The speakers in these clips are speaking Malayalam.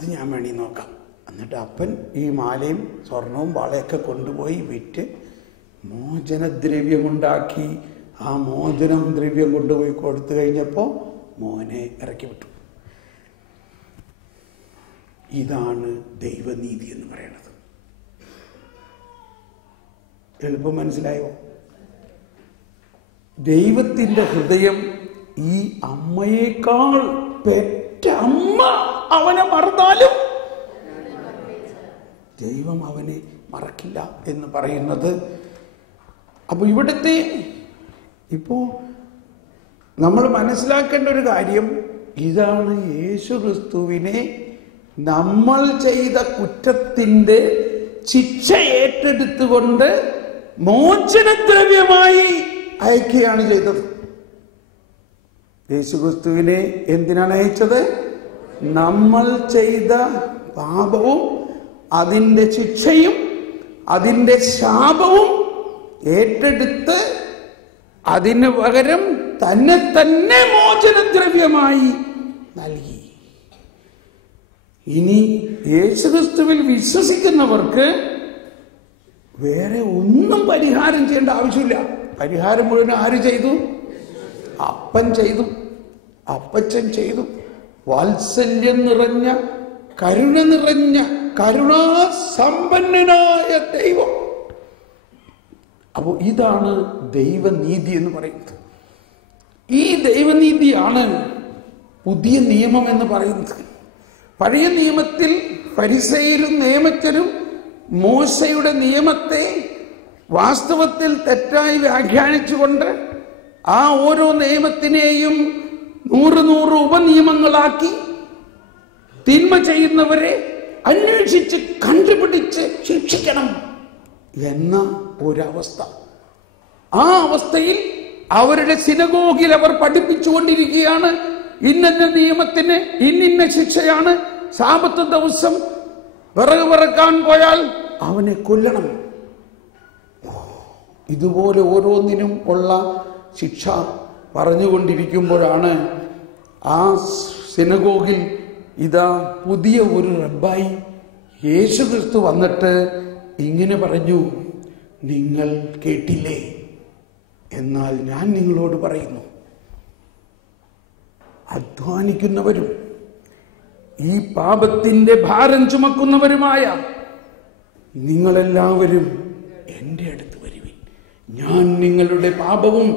അത് ഞാൻ വേണി നോക്കാം. എന്നിട്ട് അപ്പൻ ഈ മാലയും സ്വർണവും വളയൊക്കെ കൊണ്ടുപോയി വിറ്റ് മോചനദ്രവ്യമുണ്ടാക്കി. ആ മോചനം ദ്രവ്യം കൊണ്ടുപോയി കൊടുത്തു കഴിഞ്ഞപ്പോൾ മോനെ ഇറക്കി വിട്ടു. ഇതാണ് ദൈവനീതി എന്ന് പറയുന്നത്. എളുപ്പം മനസ്സിലായോ? ദൈവത്തിന്റെ ഹൃദയം ഈ അമ്മയേക്കാൾ പെറ്റ അമ്മ അവനെ മറന്നാലും ദൈവം അവനെ മറക്കില്ല എന്ന് പറയുന്നത്. അപ്പൊ ഇവിടുത്തെ ഇപ്പോ നമ്മൾ മനസ്സിലാക്കേണ്ട ഒരു കാര്യം ഇതാണ്. യേശു ക്രിസ്തുവിനെ നമ്മൾ ചെയ്ത കുറ്റത്തിന്റെ ശിക്ഷ ഏറ്റെടുത്തുകൊണ്ട് മോചനദ്രവ്യമായി അയക്കുകയാണ് ചെയ്തത്. യേശു ക്രിസ്തുവിനെ എന്തിനാണ് അയച്ചത്? നമ്മൾ ചെയ്ത പാപവും അതിൻ്റെ ശിക്ഷയും അതിൻ്റെ ശാപവും ഏറ്റെടുത്ത് അതിന് പകരം തന്നെ തന്നെ മോചനദ്രവ്യമായി നൽകി. ഇനി യേശുക്രിസ്തുവിൽ വിശ്വസിക്കുന്നവർക്ക് വേറെ ഒന്നും പരിഹാരം ചെയ്യേണ്ട ആവശ്യമില്ല. പരിഹാരം മുഴുവൻ ആര് ചെയ്തു? അപ്പൻ ചെയ്തു, അപ്പച്ചൻ ചെയ്തു. വാത്സല്യം നിറഞ്ഞ, കരുണ നിറഞ്ഞ, കരുണാസമ്പന്നനായ ദൈവം. അപ്പോൾ ഇതാണ് ദൈവനീതി എന്ന് പറയുന്നത്. ഈ ദൈവനീതിയാണ് പുതിയ നിയമം എന്ന് പറയുന്നത്. പഴയ നിയമത്തിൽ ഫരിസയരും നിയമജ്ഞരും മോശയുടെ നിയമത്തെ വാസ്തവത്തിൽ തെറ്റായി വ്യാഖ്യാനിച്ചുകൊണ്ട് ആ ഓരോ നിയമത്തിനെയും 100 ഉപനിയമങ്ങളാക്കി തിന്മ ചെയ്യുന്നവരെ അന്വേഷിച്ച് കണ്ടുപിടിച്ച് ശിക്ഷിക്കണം എന്ന ഒരവസ്ഥ. ആ അവസ്ഥയിൽ അവരുടെ സിനഗോഗിൽ അവർ പഠിപ്പിച്ചുകൊണ്ടിരിക്കുകയാണ്. ഇന്ന നിയമത്തിന് ഇന്ന ശിക്ഷയാണ്. സാബത്ത് ദിവസം വിറക് പറക്കാൻ പോയാൽ അവനെ കൊല്ലണം. ഇതുപോലെ ഓരോന്നിനും ഉള്ള ശിക്ഷ പറഞ്ഞുകൊണ്ടിരിക്കുമ്പോഴാണ് ആ സിനഗോഗിൽ ഇതാ പുതിയ ഒരു റബ്ബായി യേശു ക്രിസ്തു വന്നിട്ട് ഇങ്ങനെ പറഞ്ഞു, നിങ്ങൾ കേട്ടില്ലേ? എന്നാൽ ഞാൻ നിങ്ങളോട് പറയുന്നു, അധ്വാനിക്കുന്നവരും ഈ പാപത്തിന്റെ ഭാരം ചുമക്കുന്നവരുമായ നിങ്ങളെല്ലാവരും എൻ്റെ അടുത്ത് വരുവിൻ. ഞാൻ നിങ്ങളുടെ പാപവും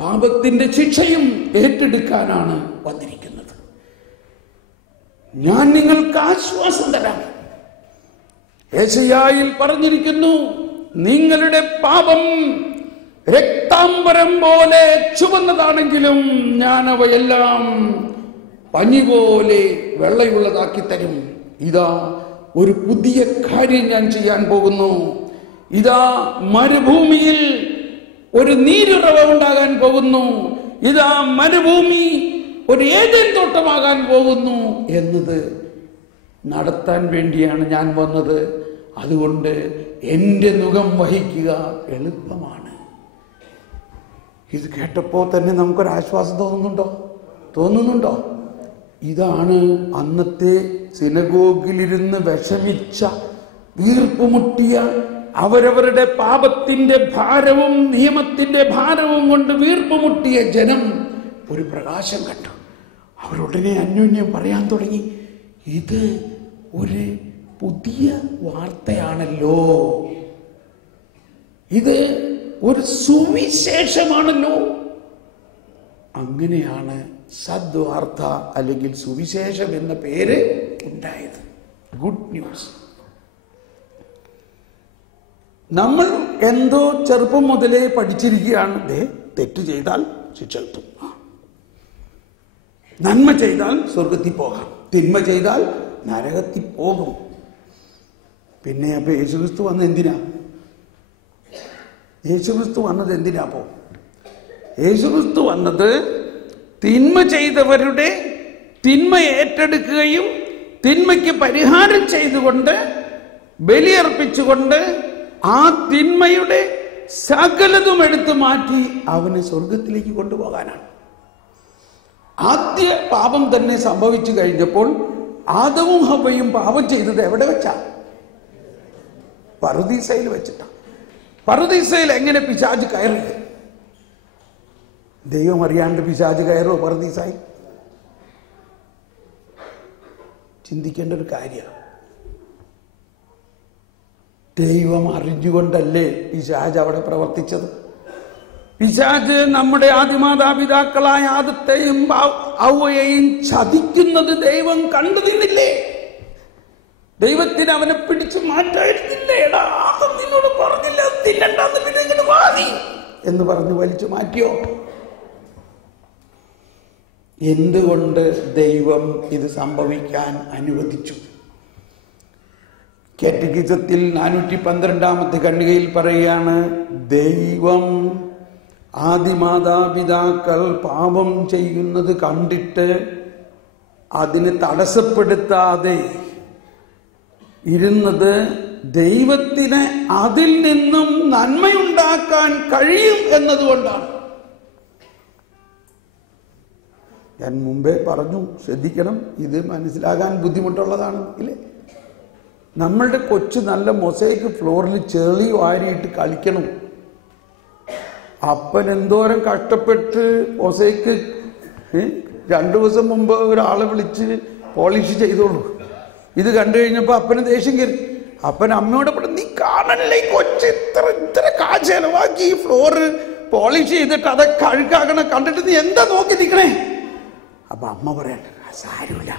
പാപത്തിന്റെ ശിക്ഷയും ഏറ്റെടുക്കാനാണ് വന്നിരിക്കുന്നത്. ഞാൻ നിങ്ങൾക്ക് ആശ്വാസം തരാം. യെശയ്യായിൽ പറഞ്ഞിരിക്കുന്നു, നിങ്ങളുടെ പാപം രക്താംബരം പോലെ ചുവന്നതാണെങ്കിലും ഞാൻ അവയെല്ലാം പഞ്ഞി പോലെ വെള്ളയുള്ളതാക്കി തരും. ഇതാ ഒരു പുതിയ കാര്യം ഞാൻ ചെയ്യാൻ പോകുന്നു. ഇതാ മരുഭൂമിയിൽ ഒരു നീരുറവ ഉണ്ടാകാൻ പോകുന്നു. ഇതാ മരുഭൂമി ഒരു ഏദൻ തോട്ടമാകാൻ പോകുന്നു എന്നത് നടത്താൻ വേണ്ടിയാണ് ഞാൻ വന്നത്. അതുകൊണ്ട് എൻ്റെ നുകം വഹിക്കുക എളുപ്പമാണ്. ഇത് കേട്ടപ്പോൾ തന്നെ നമുക്കൊരാശ്വാസം തോന്നുന്നുണ്ടോ? ഇതാണ് അന്നത്തെ സിനഗോഗിലിരുന്ന് വിഷമിച്ച, വീർപ്പുമുട്ടിയ, അവരവരുടെ പാപത്തിന്റെ ഭാരവും നിയമത്തിന്റെ ഭാരവും കൊണ്ട് വീർപ്പുമുട്ടിയ ജനം ഒരു പ്രകാശം കണ്ടു. അവരുടനെ അന്യോന്യം പറയാൻ തുടങ്ങി, ഇത് ഒരു പുതിയ വാർത്തയാണല്ലോ, ഇത് ഒരു സുവിശേഷമാണല്ലോ. അങ്ങനെയാണ് സദ്വാർത്ത അല്ലെങ്കിൽ സുവിശേഷം എന്ന പേര് ഉണ്ടായത്. Good news. നമ്മൾ എന്തോ ചെറുപ്പം മുതലേ പഠിച്ചിരിക്കുകയാണ്, തെറ്റ് ചെയ്താൽ ശിക്ഷ കിട്ടും, നന്മ ചെയ്താൽ സ്വർഗത്തിൽ പോകാം, തിന്മ ചെയ്താൽ നരകത്തിൽ പോകും. പിന്നെ അപ്പൊ യേശുക്രിസ്തു വന്നത് എന്തിനാ? യേശുക്രിസ്തു വന്നത് തിന്മ ചെയ്തവരുടെ തിന്മ ഏറ്റെടുക്കുകയും തിന്മയ്ക്ക് പരിഹാരം ചെയ്തുകൊണ്ട് ബലിയർപ്പിച്ചുകൊണ്ട് ആ തിന്മയുടെ സകലതും എടുത്തു മാറ്റി അവനെ സ്വർഗത്തിലേക്ക് കൊണ്ടുപോകാനാണ്. ആദ്യ പാപം തന്നെ സംഭവിച്ചു കഴിഞ്ഞപ്പോൾ ആദവും ഹവ്വയും പാപം ചെയ്തത് എവിടെ വെച്ചാ? പറുദീസയിൽ വെച്ചിട്ടാ. പറുദീസയിൽ എങ്ങനെ പിശാച് കയറി? ദൈവം അറിയാണ്ട് പിശാച് കയറോ പറുദീസായി? ചിന്തിക്കേണ്ട ഒരു കാര്യമാണ്. ദൈവം അറിഞ്ഞുകൊണ്ടല്ലേ പിശാച് അവിടെ പ്രവർത്തിച്ചത്? പിശാച് നമ്മുടെ ആദിമാതാപിതാക്കളായ ആദത്തെയും ഹവ്വയെയും ചതിക്കുന്നത് ദൈവം കണ്ടു നിന്നില്ലേ? ദൈവത്തിന് അവനെ പിടിച്ചു മാറ്റായിരുന്നില്ലേ? എടാ, ആദം നിന്നോട് പറഞ്ഞില്ല തിന്നണ്ടെന്ന്, പിന്നെ ഇങ്ങോട്ട് വാതി എന്ന് പറഞ്ഞ് വലിച്ചു മാറ്റിയോ? എന്തുകൊണ്ട് ദൈവം ഇത് സംഭവിക്കാൻ അനുവദിച്ചു? കാറ്റഗിസത്തിൽ 412 ഖണ്ഡികയിൽ പറയുകയാണ്, ദൈവം ആദിമാതാപിതാക്കൾ പാപം ചെയ്യുന്നത് കണ്ടിട്ട് അതിനെ തടസ്സപ്പെടുത്താതെ ഇരുന്നത് ദൈവത്തിന് അതിൽ നിന്നും നന്മയുണ്ടാക്കാൻ കഴിയും എന്നതുകൊണ്ടാണ്. ഞാൻ മുമ്പേ പറഞ്ഞു, ശ്രദ്ധിക്കണം, ഇത് മനസ്സിലാകാൻ ബുദ്ധിമുട്ടുള്ളതാണ്. ഇല്ലേ, നമ്മളുടെ കൊച്ചു നല്ല മൊസൈക്ക് ഫ്ലോറിൽ ചെളി വാരിയിട്ട് കളിക്കണം. അപ്പൻ എന്തോരം കഷ്ടപ്പെട്ട് മൊസൈക്ക് 2 ദിവസം മുമ്പ് ഒരാളെ വിളിച്ച് പോളിഷ് ചെയ്തോളൂ. ഇത് കണ്ടു കഴിഞ്ഞപ്പോ അപ്പന് ദേഷ്യം കയറി. അപ്പൻ അമ്മയോട് പറഞ്ഞു, നീ കാണല്ലേ കൊച്ചു ഇത്ര കാശ് ചെലവാക്കി ഈ ഫ്ലോറ് പോളിഷ് ചെയ്തിട്ട് അത് കഴുകാകണം, കണ്ടിട്ട് നീ എന്താ നോക്കി നിൽക്കണേ? അപ്പൊ അമ്മ പറയണ്ട, സാരമില്ല,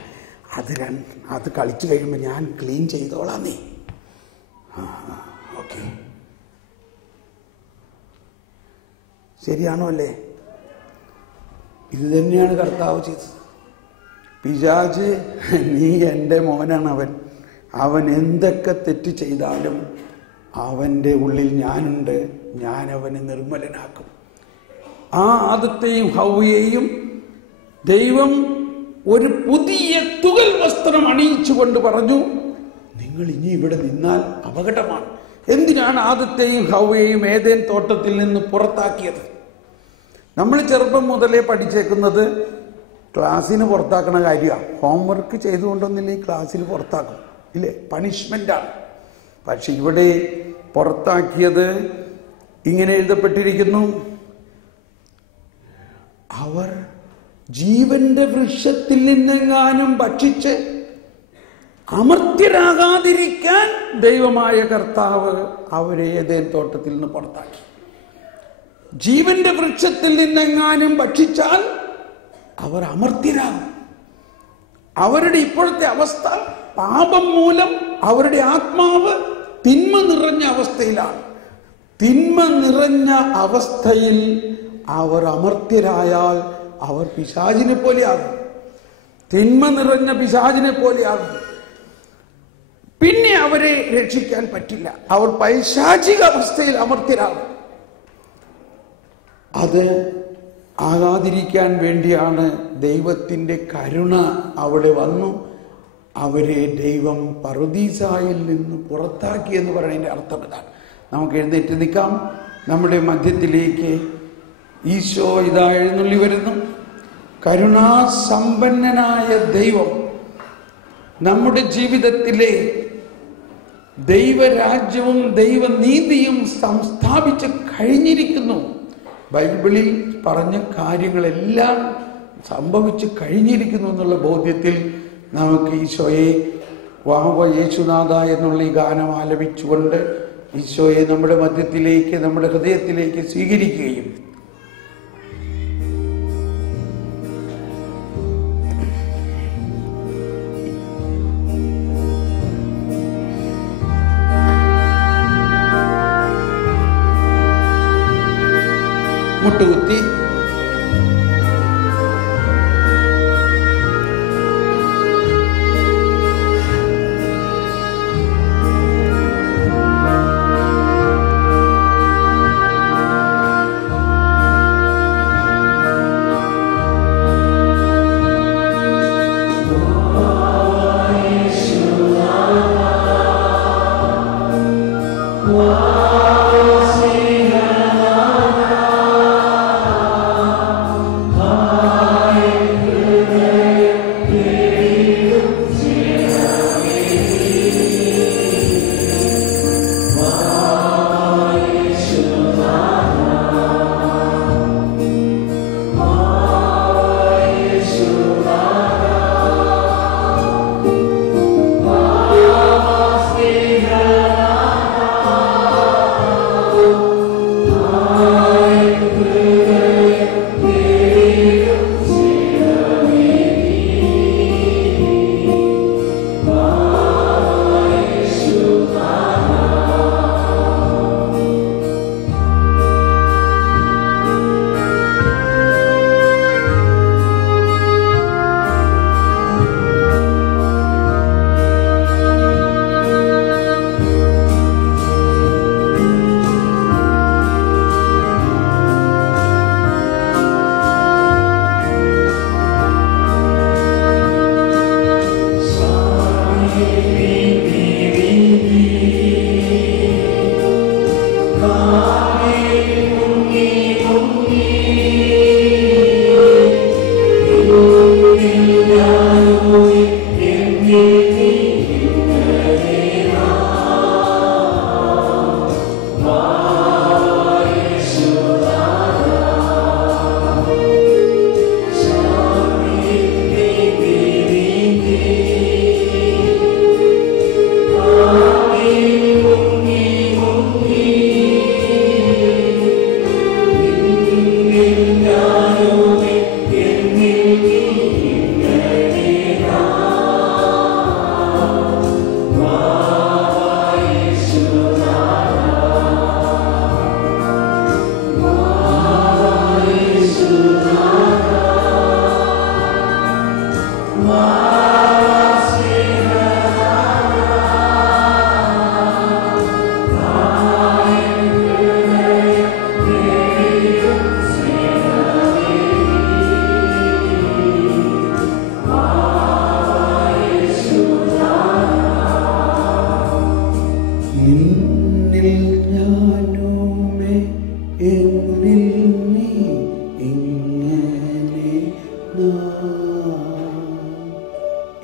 അത് കളിച്ചു കഴിയുമ്പോൾ ഞാൻ ക്ലീൻ ചെയ്തോളാം, നീ ഓക്കെ. ശരിയാണോ അല്ലേ? ഇത് തന്നെയാണ് കർത്താവ് ചെയ്തത്. പിശാച്, നീ എൻ്റെ മോനാണ്, അവൻ എന്തൊക്കെ തെറ്റ് ചെയ്താലും അവൻ്റെ ഉള്ളിൽ ഞാനുണ്ട്, ഞാൻ അവനെ നിർമ്മലനാക്കും. ആ ആദത്തെയും ഹവ്വയെയും ദൈവം ഒരു പുതിയ തുകൽ വസ്ത്രം അണിയിച്ചുകൊണ്ട് പറഞ്ഞു, നിങ്ങൾ ഇനി ഇവിടെ നിന്നാൽ അപകടമാണ്. എന്തിനാണ് ആദത്തെയും ഹവ്വയെയും ഏദെൻ തോട്ടത്തിൽ നിന്ന് പുറത്താക്കിയത്? നമ്മൾ ചെറുപ്പം മുതലേ പഠിച്ചേക്കുന്നത് ക്ലാസ്സിന് പുറത്താക്കണ കാര്യമാണ്. ഹോംവർക്ക് ചെയ്തുകൊണ്ടൊന്നില്ലേ ക്ലാസ്സിൽ പുറത്താക്കും, ഇല്ലേ, പണിഷ്മെന്റാണ്. പക്ഷെ ഇവിടെ പുറത്താക്കിയത് ഇങ്ങനെ എഴുതപ്പെട്ടിരിക്കുന്നു, അവർ ജീവന്റെ വൃക്ഷത്തിൽ നിന്നെങ്ങാനും ഭക്ഷിച്ച് അമർത്യരാകാതിരിക്കാൻ ദൈവമായ കർത്താവ് അവരെ ഏദെൻ തോട്ടത്തിൽ നിന്ന് പുറത്താക്കി. ജീവന്റെ വൃക്ഷത്തിൽ നിന്നെങ്ങാനും ഭക്ഷിച്ചാൽ അവർ അമർത്യരാകും. അവരുടെ ഇപ്പോഴത്തെ അവസ്ഥ, പാപം മൂലം അവരുടെ ആത്മാവ് തിന്മ നിറഞ്ഞ അവസ്ഥയിലാണ്. തിന്മ നിറഞ്ഞ അവസ്ഥയിൽ അവർ അമർത്യരായാൽ അവർ പിശാചിനെ പോലെയാകും. തിന്മ നിറഞ്ഞ പിശാചിനെ പോലെയാകും. പിന്നെ അവരെ രക്ഷിക്കാൻ പറ്റില്ല. അവർ പൈശാചിക അവസ്ഥയിൽ അമർത്യരാകും. അത് ആകാതിരിക്കാൻ വേണ്ടിയാണ് ദൈവത്തിൻ്റെ കരുണ അവിടെ വന്നു. അവരെ ദൈവം പറുദീസായിൽ നിന്ന് പുറത്താക്കി എന്ന് പറയുന്നതിൻ്റെ അർത്ഥം ഇതാണ്. നമുക്ക് എഴുന്നേറ്റ് നിൽക്കാം. നമ്മുടെ മധ്യത്തിലേക്ക് ഈശോ ഇതാ എഴുന്നള്ളി വരുന്നു. കരുണാസമ്പന്നനായ ദൈവം നമ്മുടെ ജീവിതത്തിലെ ദൈവരാജ്യവും ദൈവനീതിയും സംസ്ഥാപിച്ച് കഴിഞ്ഞിരിക്കുന്നു. ബൈബിളിൽ പറഞ്ഞ കാര്യങ്ങളെല്ലാം സംഭവിച്ച് കഴിഞ്ഞിരിക്കുന്നു എന്നുള്ള ബോധ്യത്തിൽ നമുക്ക് ഈശോയെ വാവ യേശുനാഥ എന്നുള്ള ഈ ഗാനം ആലപിച്ചുകൊണ്ട് ഈശോയെ നമ്മുടെ മധ്യത്തിലേക്ക്, നമ്മുടെ ഹൃദയത്തിലേക്ക് സ്വീകരിക്കുകയും മുട്ടുകുത്തി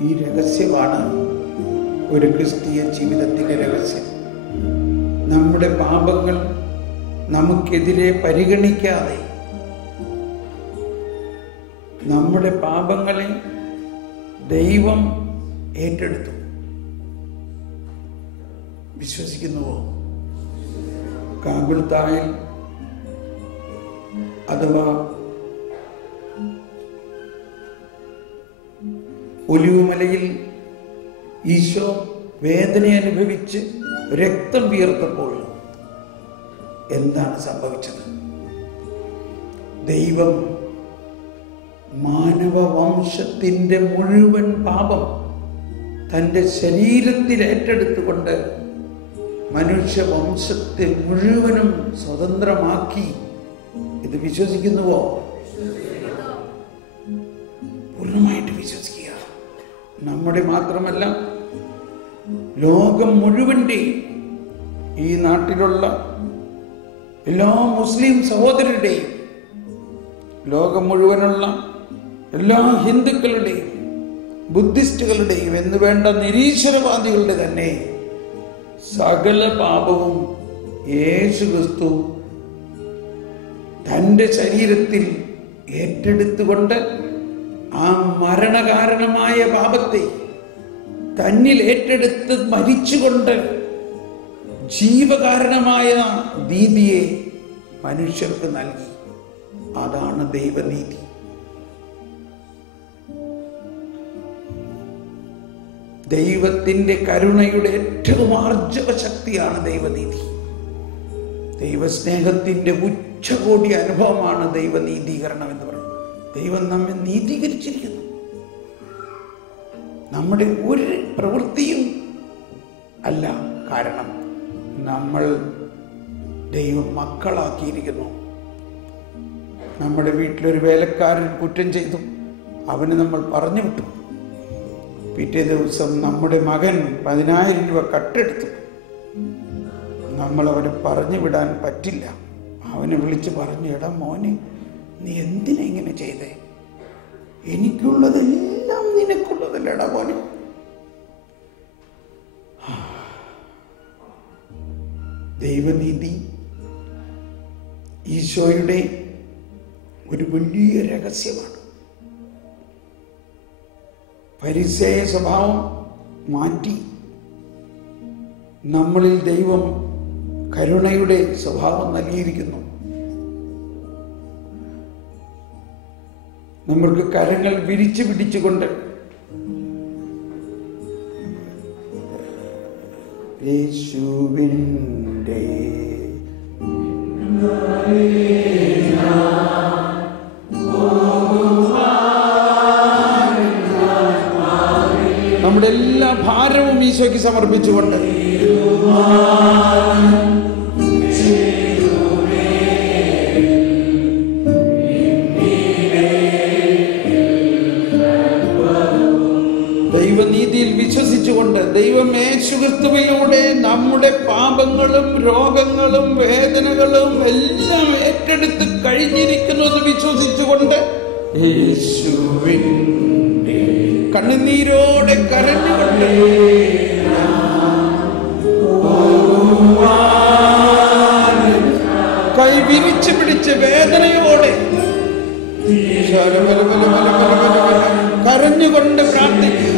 ഈ രഹസ്യമാണ് ഒരു ക്രിസ്തീയ ജീവിതത്തിൻ്റെ രഹസ്യം. നമ്മുടെ പാപങ്ങൾ നമുക്കെതിരെ പരിഗണിക്കാതെ, നമ്മുടെ പാപങ്ങളെ ദൈവം ഏറ്റെടുത്തു. വിശ്വസിക്കുന്നുവോ? കാഗുൽത്തായിൽ അഥവാ ഒലിവുമലയിൽ ഈശോ വേദന അനുഭവിച്ച് രക്തം വിയർത്തപ്പോൾ എന്താണ് സംഭവിച്ചത്? ദൈവം മാനവവംശത്തിൻ്റെ മുഴുവൻ പാപം തൻ്റെ ശരീരത്തിൽ ഏറ്റെടുത്തുകൊണ്ട് മനുഷ്യവംശത്തെ മുഴുവനും സ്വതന്ത്രമാക്കി. ഇത് വിശ്വസിക്കുന്നുവോ? പൂർണ്ണമായിട്ട് വിശ്വസിക്കുക. നമ്മുടെ മാത്രമല്ല, ലോകം മുഴുവൻ്റെയും, ഈ നാട്ടിലുള്ള എല്ലാ മുസ്ലിം സഹോദരരുടെയും, ലോകം മുഴുവനുള്ള എല്ലാ ഹിന്ദുക്കളുടെയും ബുദ്ധിസ്റ്റുകളുടെയും എന്ന് വേണ്ട നിരീശ്വരവാദികളുടെ തന്നെ സകല പാപവും യേശുക്രിസ്തു തൻ്റെ ശരീരത്തിൽ ഏറ്റെടുത്തുകൊണ്ട് ആ മരണകാരണമായ പാപത്തെ തന്നിൽ ഏറ്റെടുത്ത് മരിച്ചുകൊണ്ട് ജീവകാരണമായ നീതിയെ മനുഷ്യർക്ക് നൽകി. അതാണ് ദൈവനീതി. ദൈവത്തിൻ്റെ കരുണയുടെ ഏറ്റവും ആർജവ ശക്തിയാണ് ദൈവനീതി. ദൈവസ്നേഹത്തിൻ്റെ ഉച്ചകോടി അനുഭവമാണ് ദൈവനീതീകരണം എന്ന് പറയുന്നത്. ദൈവം നമ്മെ നീതീകരിച്ചിരിക്കുന്നു. നമ്മുടെ ഒരു പ്രവൃത്തിയും അല്ല കാരണം. നമ്മൾ ദൈവം മക്കളാക്കിയിരിക്കുന്നു. നമ്മുടെ വീട്ടിലൊരു വേലക്കാരൻ കുറ്റം ചെയ്തു, അവന് നമ്മൾ പറഞ്ഞു വിട്ടു. പിറ്റേ ദിവസം നമ്മുടെ മകൻ 10,000 രൂപ കട്ടെടുത്തു. നമ്മളവനെ പറഞ്ഞു വിടാൻ പറ്റില്ല. അവനെ വിളിച്ച് പറഞ്ഞു, എടാ മോനെ, നീ എന്തിനാ ഇങ്ങനെ ചെയ്തേ? എനിക്കുള്ളതെല്ലാം നിനക്കുള്ളതല്ലേടാ മോനെ. ദൈവനീതി ഈശോയുടെ ഒരു വലിയ രഹസ്യമാണ്. ഫരിസേയ സ്വഭാവം മാറ്റി നമ്മളിൽ ദൈവം കരുണയുടെ സ്വഭാവം നൽകിയിരിക്കുന്നു. നമ്മൾക്ക് കരങ്ങൾ വിരിച്ചു പിടിച്ചുകൊണ്ട് യേശുവിൻ്റെ നമ്മുടെ എല്ലാ ഭാരവും ഈശോയ്ക്ക് സമർപ്പിച്ചുകൊണ്ട് ദൈവനീതിയിൽ വിശ്വസിച്ചുകൊണ്ട് ദൈവം യേശുക്രിസ്തുവിലൂടെ നമ്മുടെ പാപങ്ങളും രോഗങ്ങളും വേദനകളും എല്ലാം ഏറ്റെടുത്ത് കഴിഞ്ഞിരിക്കുന്നു എന്ന് വിശ്വസിച്ചുകൊണ്ട് യേശുവിൻ്റെ കണ്ണുനീരോടെ കരഞ്ഞുകൊണ്ട് കൈ വിരിച്ചു പിടിച്ച് വേദനയോടെ കരഞ്ഞുകൊണ്ട് പ്രാർത്ഥിക്കുക.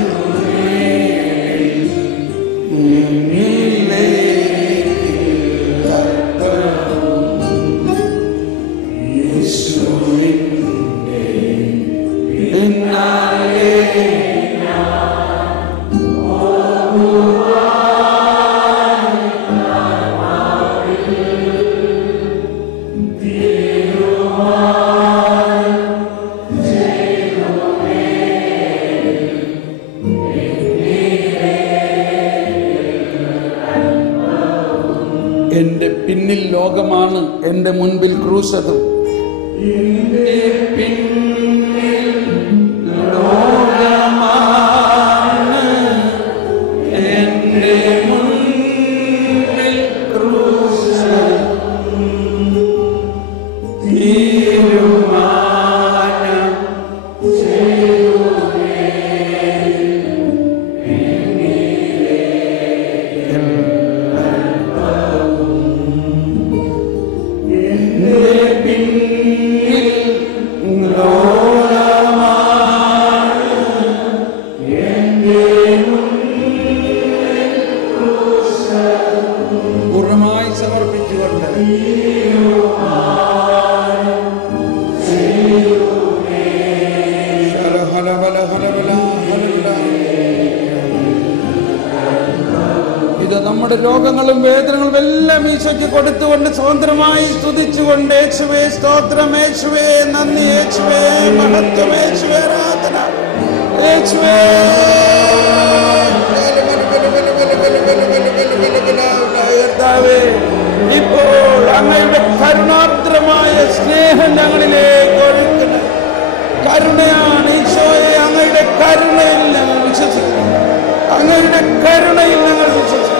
എന്റെ പിന്നിൽ ലോകമാണ്, എന്റെ മുൻപിൽ ക്രൂസ്. അതും നമ്മുടെ രോഗങ്ങളും വേദനകളും എല്ലാം ഈശോയ്ക്ക് കൊടുത്തുകൊണ്ട് സ്വതന്ത്രമായി സ്തുതിച്ചുകൊണ്ട് യേശുവേ സ്തോത്രം, യേശുവേ നന്ദി, യേശുവേ മഹത്വം, യേശുവേ ആരാധന, യേശുവേ കർത്താവേ, ഇപ്പോൾ അങ്ങയുടെ കരുണാർദ്രമായ സ്നേഹം ഞങ്ങളിലേക്ക് ഒഴുക്കുന്ന കരുണയാണ് ഈശോയെ. അങ്ങയുടെ കരുണയിൽ ഞങ്ങൾ വിശ്വസിക്കുന്നു, അങ്ങയുടെ കരുണയിൽ ഞങ്ങൾ വിശ്വസിക്കുന്നു.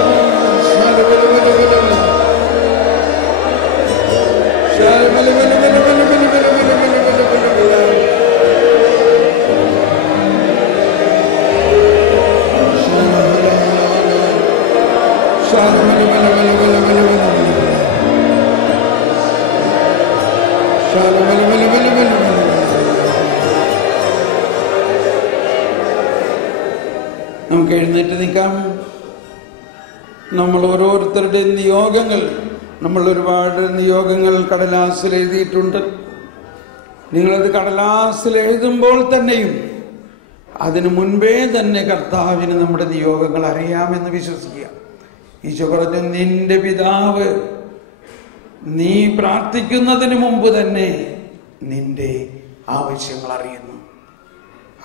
നമുക്ക് എഴുന്നേറ്റ് നിൽക്കാം. നമ്മൾ ഓരോരുത്തരുടെയും നിയോഗങ്ങൾ, നമ്മൾ ഒരുപാട് നിയോഗങ്ങൾ കടലാസിൽ എഴുതിയിട്ടുണ്ട്. നിങ്ങളത് കടലാസിൽ എഴുതുമ്പോൾ തന്നെയും അതിനു മുൻപേ തന്നെ കർത്താവിന് നമ്മുടെ നിയോഗങ്ങൾ അറിയാമെന്ന് വിശ്വസിക്കുക. ഈശോ പറഞ്ഞു, നിന്റെ പിതാവ് നീ പ്രാർത്ഥിക്കുന്നതിന് മുമ്പ് തന്നെ നിന്റെ ആവശ്യങ്ങൾ അറിയുന്നു.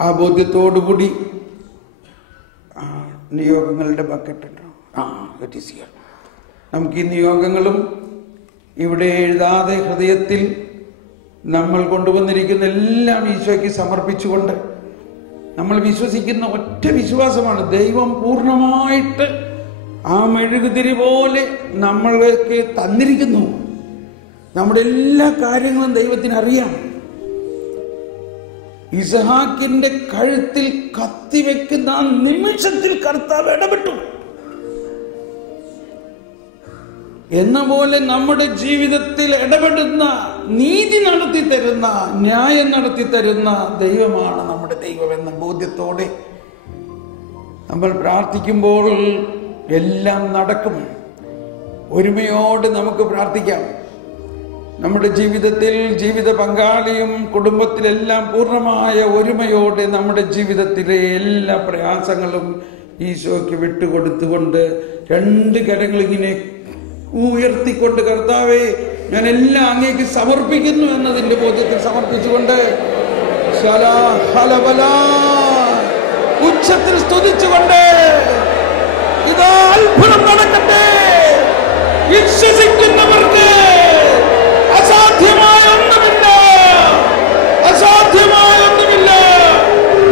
ആ ബോധ്യത്തോടുകൂടി നിയോഗങ്ങളുടെ ബക്കറ്റ് നമുക്ക് ഈ നിയോഗങ്ങളും ഇവിടെ എഴുതാതെ ഹൃദയത്തിൽ നമ്മൾ കൊണ്ടുവന്നിരിക്കുന്ന എല്ലാം ഈശോയ്ക്ക് സമർപ്പിച്ചുകൊണ്ട് നമ്മൾ വിശ്വസിക്കുന്ന ഒറ്റ വിശ്വാസമാണ്, ദൈവം പൂർണ്ണമായിട്ട് ആ മെഴുകുതിരി പോലെ നമ്മൾക്ക് തന്നിരിക്കുന്നു. നമ്മുടെ എല്ലാ കാര്യങ്ങളും ദൈവത്തിന് അറിയാം. ഇസഹാക്കിന്റെ കഴുത്തിൽ കത്തിവെക്കുന്ന ആ നിമിഷത്തിൽ കർത്താവ് ഇടപെട്ടു എന്ന പോലെ നമ്മുടെ ജീവിതത്തിൽ ഇടപെടുന്ന, നീതി നടത്തി തരുന്ന, ന്യായം നടത്തി തരുന്ന ദൈവമാണ് നമ്മുടെ ദൈവം എന്ന ബോധ്യത്തോടെ നമ്മൾ പ്രാർത്ഥിക്കുമ്പോൾ എല്ലാം നടക്കും. ഒരുമയോടെ നമുക്ക് പ്രാർത്ഥിക്കാം. നമ്മുടെ ജീവിതത്തിൽ ജീവിത പങ്കാളിയും കുടുംബത്തിലെല്ലാം പൂർണ്ണമായ ഒരുമയോടെ നമ്മുടെ ജീവിതത്തിലെ എല്ലാ പ്രയാസങ്ങളും ഈശോയ്ക്ക് വിട്ടുകൊടുത്തുകൊണ്ട് രണ്ട് കരങ്ങളിങ്ങനെ ഉയർത്തിക്കൊണ്ട്, കർത്താവേ ഞാൻ എല്ലാം അങ്ങേക്ക് സമർപ്പിക്കുന്നു എന്നതിന്റെ ബോധ്യത്തിൽ സമർപ്പിച്ചുകൊണ്ട് ഉച്ചത്തിൽ സ്തുതിച്ചുകൊണ്ട് ഇതാ അത്ഭുതം നടക്കട്ടെ. വിശ്വസിക്കുന്നവർക്ക് അസാധ്യമായ ഒന്നുമില്ല, അസാധ്യമായ ഒന്നുമില്ല.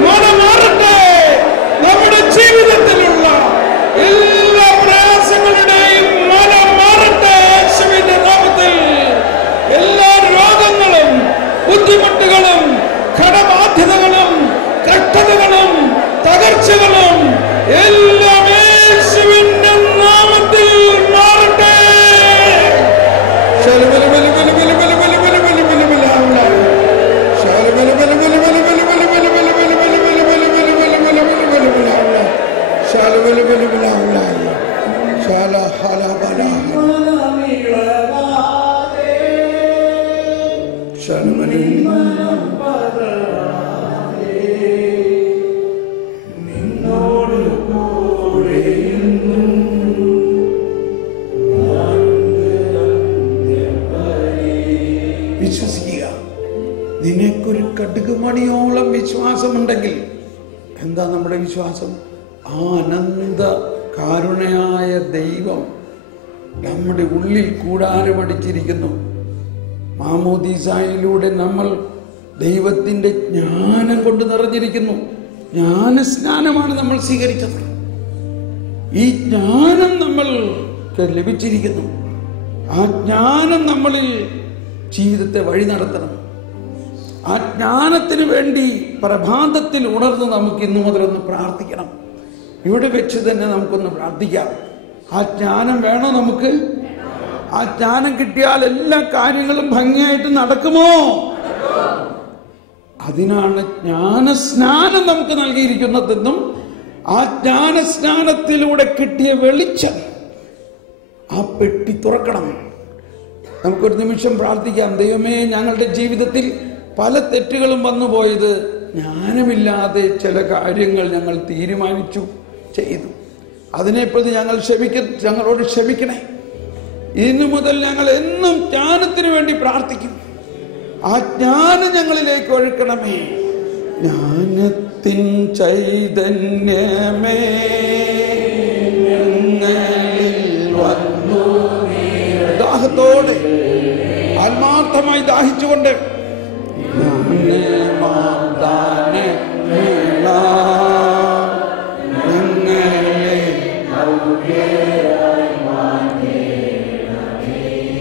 മഴ മാറട്ടെ. നമ്മുടെ ജീവിതത്തിലുള്ള എല്ലാ പ്രയാസങ്ങളുടെയും മഴ മാറട്ടെ. യേശുവിന്റെ നാമത്തിൽ എല്ലാ രോഗങ്ങളും ബുദ്ധിമുട്ടുകളും കടബാധ്യതകളും കഷ്ടതകളും തകർച്ചകളും എല്ലാം യേശുവിന്റെ നാമത്തിൽ മാറട്ടെ. വിശ്വസിക്കുക. നിനക്കൊരു കടുകുമണിയോളം വിശ്വാസമുണ്ടെങ്കിൽ, എന്താ നമ്മുടെ വിശ്വാസം? ആ അനന്ത കാരുണയായ ദൈവം നമ്മുടെ ഉള്ളിൽ കൂടാരമടിച്ചിരിക്കുന്നു. മാമോദീസായിലൂടെ നമ്മൾ ദൈവത്തിന്റെ ജ്ഞാനം കൊണ്ട് നിറഞ്ഞിരിക്കുന്നു. ജ്ഞാനസ്നാനമാണ് നമ്മൾ സ്വീകരിച്ചത്. ഈ ജ്ഞാനം നമ്മൾക്ക് ലഭിച്ചിരിക്കുന്നു. ആ ജ്ഞാനം നമ്മളിൽ ജീവിതത്തെ വഴി നടത്തണം. ആ ജ്ഞാനത്തിന് വേണ്ടി പ്രഭാതത്തിൽ ഉണർന്ന് നമുക്ക് ഇന്നു മുതലൊന്ന് പ്രാർത്ഥിക്കണം. ഇവിടെ വെച്ച് തന്നെ നമുക്കൊന്ന് പ്രാർത്ഥിക്കാം. ആ ജ്ഞാനം വേണോ നമുക്ക്? ആ ജ്ഞാനം കിട്ടിയാൽ എല്ലാ കാര്യങ്ങളും ഭംഗിയായിട്ട് നടക്കുമോ? അതിനാണ് ജ്ഞാനസ്നാനം നമുക്ക് നൽകിയിരിക്കുന്നതെന്നും ആ ജ്ഞാനസ്നാനത്തിലൂടെ കിട്ടിയ വെളിച്ചം ആ പെട്ടി തുറക്കണം. നമുക്കൊരു നിമിഷം പ്രാർത്ഥിക്കാം. ദൈവമേ, ഞങ്ങളുടെ ജീവിതത്തിൽ പല തെറ്റുകളും വന്നുപോയത് ജ്ഞാനമില്ലാതെ ചില കാര്യങ്ങൾ ഞങ്ങൾ തീരുമാനിച്ചു ചെയ്തു. അതിനെപ്പറ്റി ഞങ്ങളോട് ക്ഷമിക്കണേ. ഇന്നു മുതൽ ഞങ്ങൾ എന്നും ജ്ഞാനത്തിന് വേണ്ടി പ്രാർത്ഥിക്കും. ആ ജ്ഞാനം ഞങ്ങളിലേക്ക് ഒഴുക്കണമേ. ജ്ഞാനത്തിൻ ചൈതന്യമേ വന്നു. ദാഹത്തോടെ ആത്മാർത്ഥമായി ദാഹിച്ചുകൊണ്ട്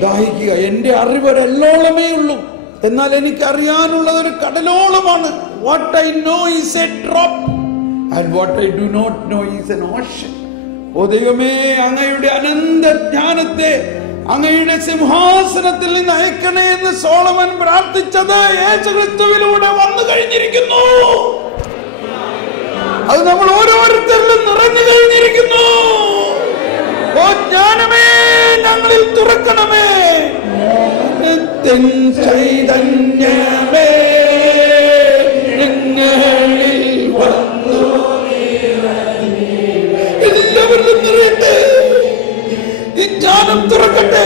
ദാഹിക്കുക. എന്റെ അറിവ് ഒരെല്ലോളമേ ഉള്ളൂ, എന്നാൽ എനിക്ക് അറിയാനുള്ളത് ഒരു കടലോളമാണ്. What I know is a drop and what I do not know is an ocean. ഓ ദൈവമേ, അങ്ങയുടെ അനന്ത ജ്ഞാനത്തെ അങ്ങയുടെ സിംഹാസനത്തിൽ നിന്ന് അയക്കണേ എന്ന് സോളമൻ പ്രാർത്ഥിച്ചത് യേശുക്രിസ്തുവിലൂടെ വന്നു കഴിഞ്ഞിരിക്കുന്നു. അത് നമ്മൾ ഓരോരുത്തരിലും നിറഞ്ഞു കഴിഞ്ഞിരിക്കുന്നു. ഓ ജ്ഞാനമേ, ഞങ്ങളിൽ തുറക്കണമേ. ചൈതന്യമേ ഞങ്ങളിൽ വന്നു. എല്ലാവരിലും നിറയട്ടെ, ഈ ജ്ഞാനം തുറക്കട്ടെ.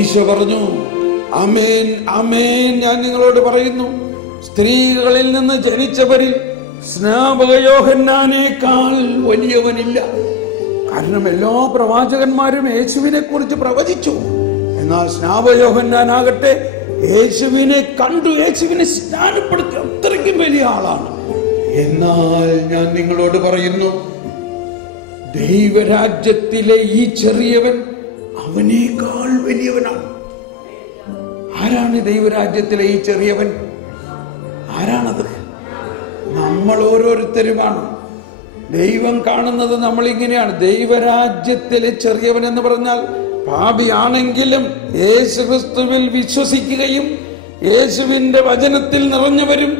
ഈശോ പറഞ്ഞു, ആമേൻ ആമേൻ, ഞാൻ നിങ്ങളോട് പറയുന്നു, സ്ത്രീകളിൽ നിന്ന് ജനിച്ചവരിൽ സ്നാപക യോഹന്നാനേക്കാൾ വലിയവനില്ല. കാരണം എല്ലാ പ്രവാചകന്മാരും യേശുവിനെ കുറിച്ച് പ്രവചിച്ചു. എന്നാൽ സ്നാപക യോഹന്നാനാകട്ടെ യേശുവിനെ കണ്ടു, യേശുവിനെ സ്നാനപ്പെടുത്തി, അത്രയ്ക്കും വലിയ ആളാണ്. എന്നാൽ ഞാൻ നിങ്ങളോട് പറയുന്നു, ദൈവരാജ്യത്തിലെ ഈ ചെറിയവൻ അവനേക്കാൾ വലിയവനാണ്. ആരാണ് ദൈവരാജ്യത്തിലെ ഈ ചെറിയവൻ? ആരാണത്? നമ്മൾ ഓരോരുത്തരുമാണ്. ദൈവം കാണുന്നത് നമ്മളിങ്ങനെയാണ്. ദൈവരാജ്യത്തിലെ ചെറിയവൻ എന്ന് പറഞ്ഞാൽ പാപിയാണെങ്കിലും യേശുക്രിസ്തുവിൽ വിശ്വസിക്കുകയും യേശുവിന്റെ വചനത്തിൽ നിറഞ്ഞവരും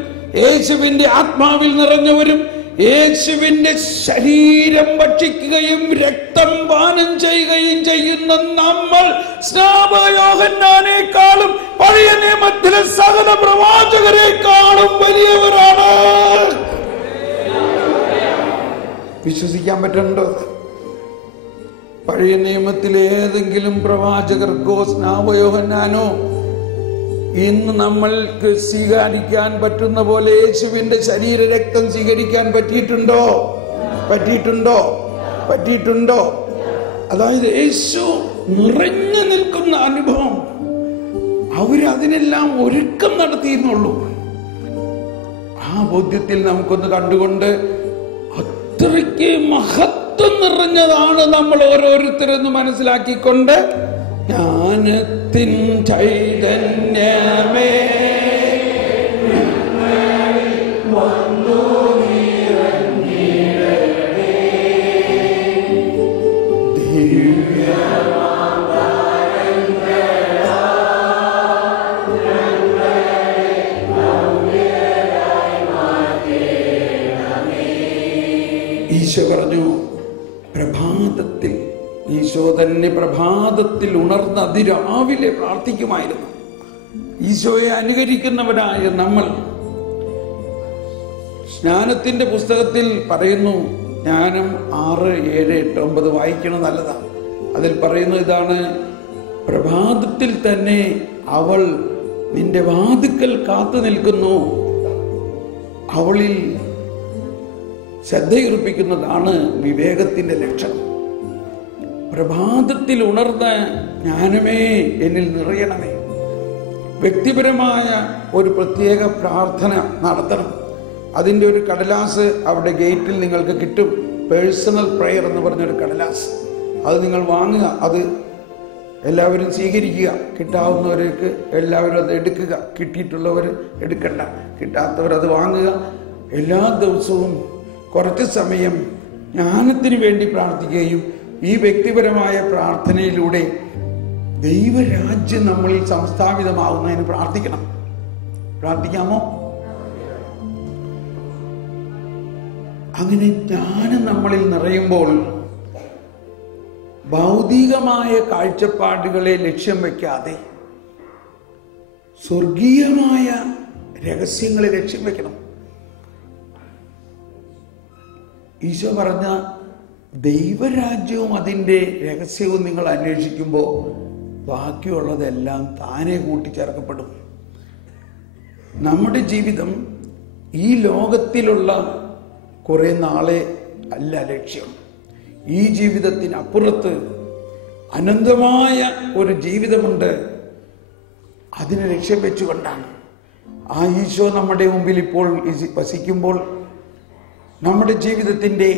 യേശുവിന്റെ ആത്മാവിൽ നിറഞ്ഞവരും യേശുവിന്റെ ശരീരം ഭക്ഷിക്കുകയും രക്തം പാനം ചെയ്യുകയും ചെയ്യുന്ന നമ്മൾ സ്നാപക യോഹന്നാനേക്കാളും പഴയ നിയമത്തിലെ സകല പ്രവാചകരെക്കാളും വലിയവരാണ്. വിശ്വസിക്കാൻ പറ്റുന്നുണ്ടോ? പഴയ നിയമത്തിലെ ഏതെങ്കിലും പ്രവാചകർക്കോ സ്നാപക യോഹന്നാനോ ഇന്ന് നമ്മൾക്ക് സ്വീകരിക്കാൻ പറ്റുന്ന പോലെ യേശുവിന്റെ ശരീര രക്തം സ്വീകരിക്കാൻ പറ്റിയിട്ടുണ്ടോ? പറ്റിയിട്ടുണ്ടോ? പറ്റിയിട്ടുണ്ടോ? അതായത് യേശു നിറഞ്ഞു നിൽക്കുന്ന അനുഭവം അവരതിനെല്ലാം ഒരുക്കം നടത്തിയിരുന്നുള്ളൂ. ആ ബോധ്യത്തിൽ നമുക്കൊന്ന് കണ്ടുകൊണ്ട് അത്രയ്ക്ക് മഹത്വം നിറഞ്ഞതാണ് നമ്മൾ ഓരോരുത്തരെന്ന് മനസ്സിലാക്കിക്കൊണ്ട് ജ്ഞാനത്തിൻ ചൈതന്യമേ വന്നു ഈശോ പറഞ്ഞു, പ്രഭാതത്തിൽ ഈശോ തന്നെ പ്രഭാതത്തിൽ ഉണർന്ന് അതിരാവിലെ പ്രാർത്ഥിക്കുമായിരുന്നു. ഈശോയെ അനുകരിക്കുന്നവരായ നമ്മൾ സ്നാനത്തിന്റെ പുസ്തകത്തിൽ പറയുന്നു, ജ്ഞാനം 6, 7, 8, 9 വായിക്കണം, നല്ലതാണ്. അതിൽ പറയുന്നത് ഇതാണ്: പ്രഭാതത്തിൽ തന്നെ അവൾ നിന്റെ വാതിക്കൽ കാത്തു നിൽക്കുന്നു, അവളിൽ ശ്രദ്ധയുറപ്പിക്കുന്നതാണ് വിവേകത്തിന്റെ ലക്ഷണം. പ്രഭാതത്തിൽ ഉണർന്ന ജ്ഞാനമേ എന്നിൽ നിറയണമേ. വ്യക്തിപരമായ ഒരു പ്രത്യേക പ്രാർത്ഥന നടത്തണം. അതിൻ്റെ ഒരു കടലാസ് അവിടെ ഗേറ്റിൽ നിങ്ങൾക്ക് കിട്ടും. പേഴ്സണൽ പ്രെയർ എന്ന് പറഞ്ഞൊരു കടലാസ്. അത് നിങ്ങൾ വാങ്ങുക, അത് എല്ലാവരും സ്വീകരിക്കുക. കിട്ടാവുന്നവർക്ക് എല്ലാവരും അത് എടുക്കുക. കിട്ടിയിട്ടുള്ളവർ എടുക്കണ്ട, കിട്ടാത്തവർ അത് വാങ്ങുക. എല്ലാ ദിവസവും കുറച്ച് സമയം ജ്ഞാനത്തിന് വേണ്ടി പ്രാർത്ഥിക്കുകയും ഈ വ്യക്തിപരമായ പ്രാർത്ഥനയിലൂടെ ദൈവരാജ്യം നമ്മളിൽ സംസ്ഥാപിതമാകുന്നതിന് പ്രാർത്ഥിക്കണം. പ്രാർത്ഥിക്കാമോ? അങ്ങനെ ജ്ഞാനം നമ്മളിൽ നിറയുമ്പോൾ ഭൗതികമായ കാഴ്ചപ്പാടുകളെ ലക്ഷ്യം വയ്ക്കാതെ സ്വർഗീയമായ രഹസ്യങ്ങളെ ലക്ഷ്യം വെക്കണം. ഈശോ പറഞ്ഞ ദൈവരാജ്യവും അതിൻ്റെ രഹസ്യവും നിങ്ങൾ അന്വേഷിക്കുമ്പോൾ ബാക്കിയുള്ളതെല്ലാം താനെ കൂട്ടിച്ചേർക്കപ്പെടും. നമ്മുടെ ജീവിതം ഈ ലോകത്തിലുള്ള കുറെ നാളെ അല്ല ലക്ഷ്യം. ഈ ജീവിതത്തിനപ്പുറത്ത് അനന്തമായ ഒരു ജീവിതമുണ്ട്. അതിനെ ലക്ഷ്യം വെച്ചുകൊണ്ടാണ് ആ ഈശോ നമ്മുടെ മുമ്പിൽ ഇപ്പോൾ വസിക്കുമ്പോൾ നമ്മുടെ ജീവിതത്തിൻ്റെ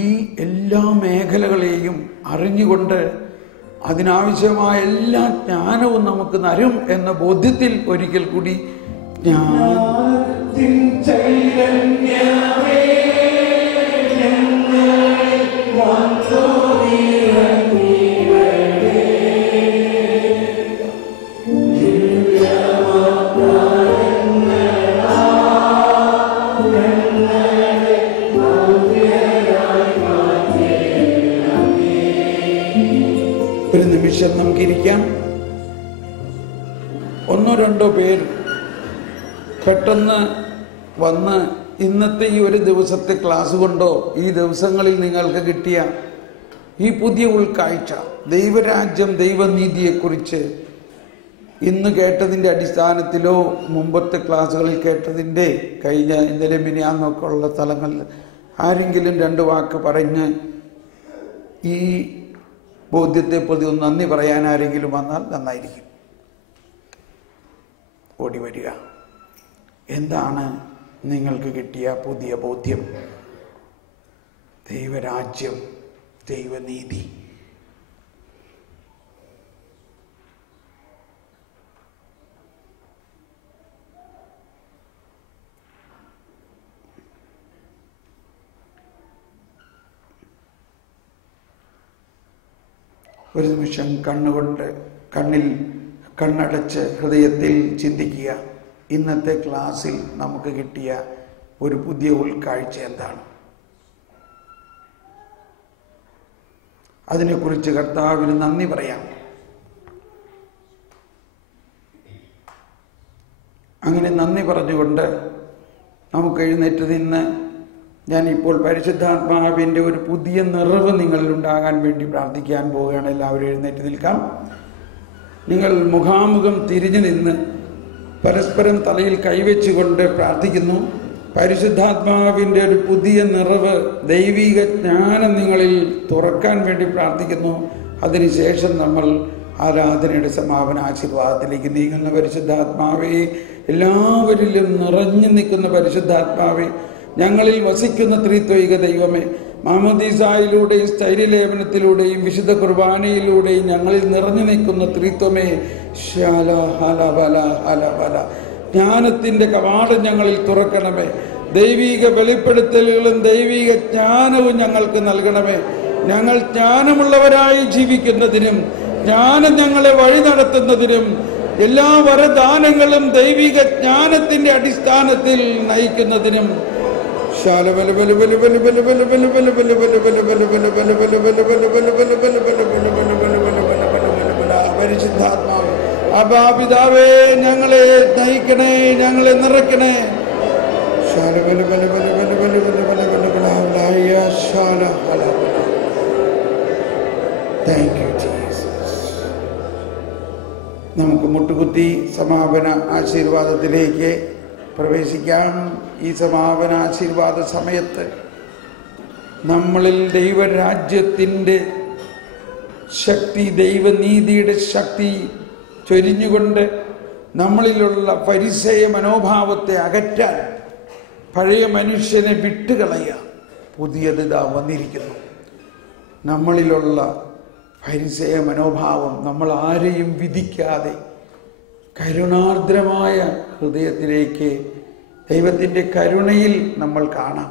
ഈ എല്ലാ മേഖലകളെയും അറിഞ്ഞുകൊണ്ട് അതിനാവശ്യമായ എല്ലാ ജ്ഞാനവും നമുക്ക് തരും എന്ന ബോധ്യത്തിൽ ഒരിക്കൽ കൂടി ഒരു നിമിഷം നമുക്കിരിക്കാം. ഒന്നോ രണ്ടോ പേർ പെട്ടെന്ന് വന്ന് ഇന്നത്തെ ഈ ഒരു ദിവസത്തെ ക്ലാസ് കൊണ്ടോ ഈ ദിവസങ്ങളിൽ നിങ്ങൾക്ക് കിട്ടിയ ഈ പുതിയ ഉൾക്കാഴ്ച, ദൈവരാജ്യം, ദൈവനീതിയെക്കുറിച്ച് ഇന്ന് കേട്ടതിൻ്റെ അടിസ്ഥാനത്തിലോ മുമ്പത്തെ ക്ലാസ്സുകളിൽ കേട്ടതിൻ്റെ കഴിഞ്ഞ ഇന്നലെ മിനിയാന്നൊക്കെ ഉള്ള സ്ഥലങ്ങളിൽ ആരെങ്കിലും രണ്ട് വാക്ക് പറഞ്ഞ് ഈ ബോധ്യത്തെ പ്രതി ഒന്ന് നന്ദി പറയാൻ ആരെങ്കിലും വന്നാൽ നന്നായിരിക്കും. ഓടി വരിക. എന്താണ് നിങ്ങൾക്ക് കിട്ടിയ പുതിയ ബോധ്യം? ദൈവരാജ്യം, ദൈവനീതി. ഒരു നിമിഷം കണ്ണടച്ച് ഹൃദയത്തിൽ ചിന്തിക്കുക. ഇന്നത്തെ ക്ലാസ്സിൽ നമുക്ക് കിട്ടിയ ഒരു പുതിയ ഉൾക്കാഴ്ച എന്താണ്? അതിനെക്കുറിച്ച് കർത്താവിന് നന്ദി പറയാം. അങ്ങനെ നന്ദി പറഞ്ഞുകൊണ്ട് നമുക്ക് എഴുന്നേറ്റ് നിന്ന് ഞാനിപ്പോൾ പരിശുദ്ധാത്മാവിൻ്റെ ഒരു പുതിയ നിറവ് നിങ്ങളിൽ ഉണ്ടാകാൻ വേണ്ടി പ്രാർത്ഥിക്കാൻ പോവുകയാണ്. എല്ലാവരും എഴുന്നേറ്റ് നിൽക്കാം. നിങ്ങൾ മുഖാമുഖം തിരിഞ്ഞു നിന്ന് പരസ്പരം തലയിൽ കൈവച്ചുകൊണ്ട് പ്രാർത്ഥിക്കുന്നു. പരിശുദ്ധാത്മാവിൻ്റെ ഒരു പുതിയ നിറവ്, ദൈവിക ജ്ഞാനം നിങ്ങളിൽ തുറക്കാൻ വേണ്ടി പ്രാർത്ഥിക്കുന്നു. അതിനുശേഷം നമ്മൾ ആരാധനയുടെ സമാപന ആശീർവാദത്തിലേക്ക് നീങ്ങുന്ന പരിശുദ്ധാത്മാവേ, എല്ലാവരിലും നിറഞ്ഞു നിൽക്കുന്ന പരിശുദ്ധാത്മാവേ, ഞങ്ങളിൽ വസിക്കുന്ന ത്രിത്വൈക ദൈവമേ, മാമോദീസായിലൂടെയും സ്ഥൈര്യലേപനത്തിലൂടെയും വിശുദ്ധ കുർബാനയിലൂടെയും ഞങ്ങളിൽ നിറഞ്ഞു നിൽക്കുന്ന ത്രിത്വമേ, ശാല ഹല ബല ഹല ബല, ജ്ഞാനത്തിന്റെ കവാടം ഞങ്ങളിൽ തുറക്കണമേ. ദൈവിക വെളിപ്പെടുത്തലുകളും ദൈവിക ജ്ഞാനവും ഞങ്ങൾക്ക് നൽകണമേ. ഞങ്ങൾ ജ്ഞാനമുള്ളവരായി ജീവിക്കുന്നതിനും ജ്ഞാനം ഞങ്ങളെ വഴി നടത്തുന്നതിനും എല്ലാ വരദാനങ്ങളും ദൈവിക ജ്ഞാനത്തിന്റെ അടിസ്ഥാനത്തിൽ നയിക്കുന്നതിനും പരിശുദ്ധാത്മാവ് അബാപിതാവേ, ഞങ്ങളെ നയിക്കണേ, ഞങ്ങളെ നിറയ്ക്കണേ. നമുക്ക് മുട്ടുകുത്തി സമാപന ആശീർവാദത്തിലേക്ക് പ്രവേശിക്കാം. ഈ സമാപന ആശീർവാദ സമയത്ത് നമ്മളിൽ ദൈവരാജ്യത്തിൻ്റെ ശക്തി, ദൈവനീതിയുടെ ശക്തി ചൊരിഞ്ഞുകൊണ്ട് നമ്മളിലുള്ള പരിസയ മനോഭാവത്തെ അകറ്റാൻ, പഴയ മനുഷ്യനെ വിട്ടുകളയുക. പുതിയത് ഇതാ വന്നിരിക്കുന്നു. നമ്മളിലുള്ള പരിസയ മനോഭാവം, നമ്മൾ ആരെയും വിധിക്കാതെ കരുണാർദ്രമായ ഹൃദയത്തിലേക്ക് ദൈവത്തിൻ്റെ കരുണയിൽ നമ്മൾ കാണാം.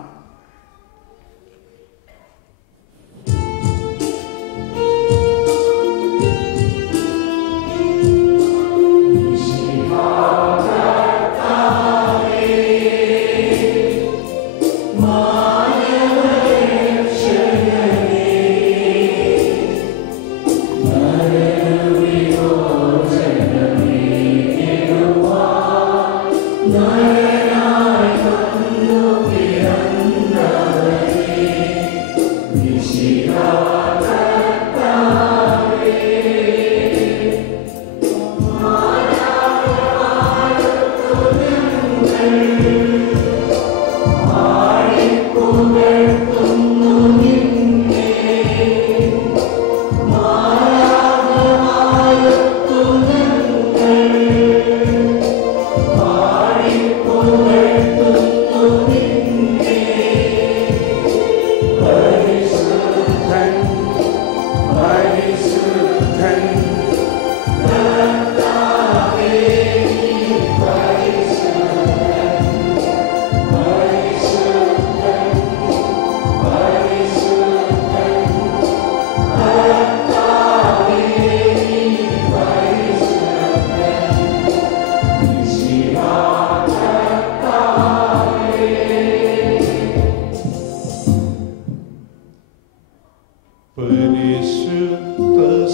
Yeah.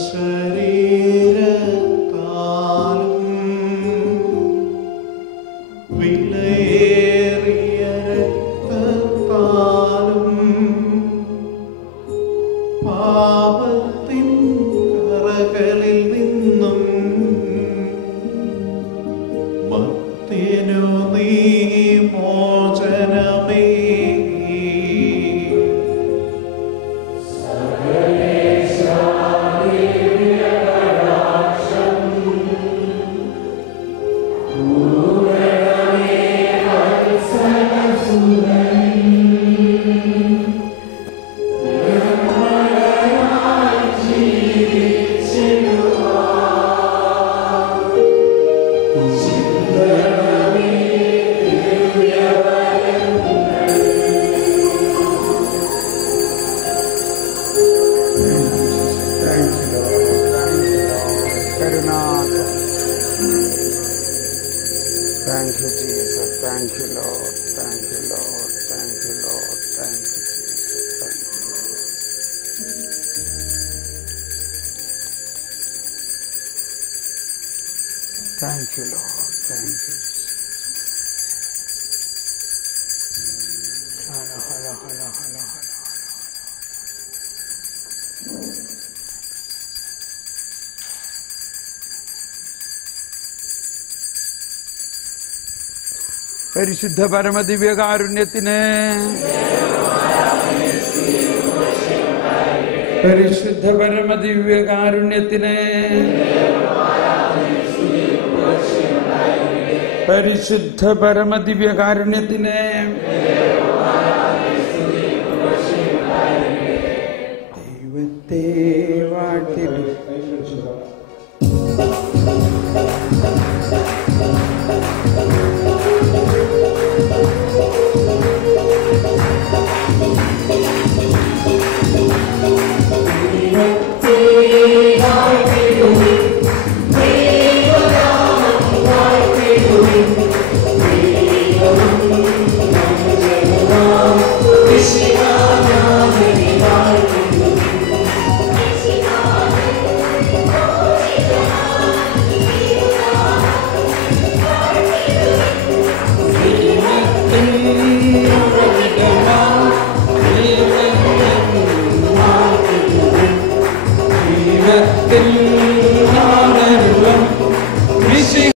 ശരീരത്താലും വിലയേറിയ രക്തത്താലും പാപത്തിൻ കറകളിൽ നിന്നും ഭക്തിനു നീ മോചനമേ. Thank you, Jesus. Thank you, Lord. Thank you, Lord. Thank you, Lord. Thank you, Jesus. Thank you, Lord. Thank you, Lord. Thank you. Hala, hala, hala, hala, hala. പരിശുദ്ധ പരമദിവ്യകാരുണ്യത്തിന്, പരിശുദ്ധ പരമദിവ്യകാരുണ്യത്തിന്, പരിശുദ്ധ പരമദിവ്യകാരുണ്യത്തിന് ദൈവത്തെ വാഴ്ത്തിടും.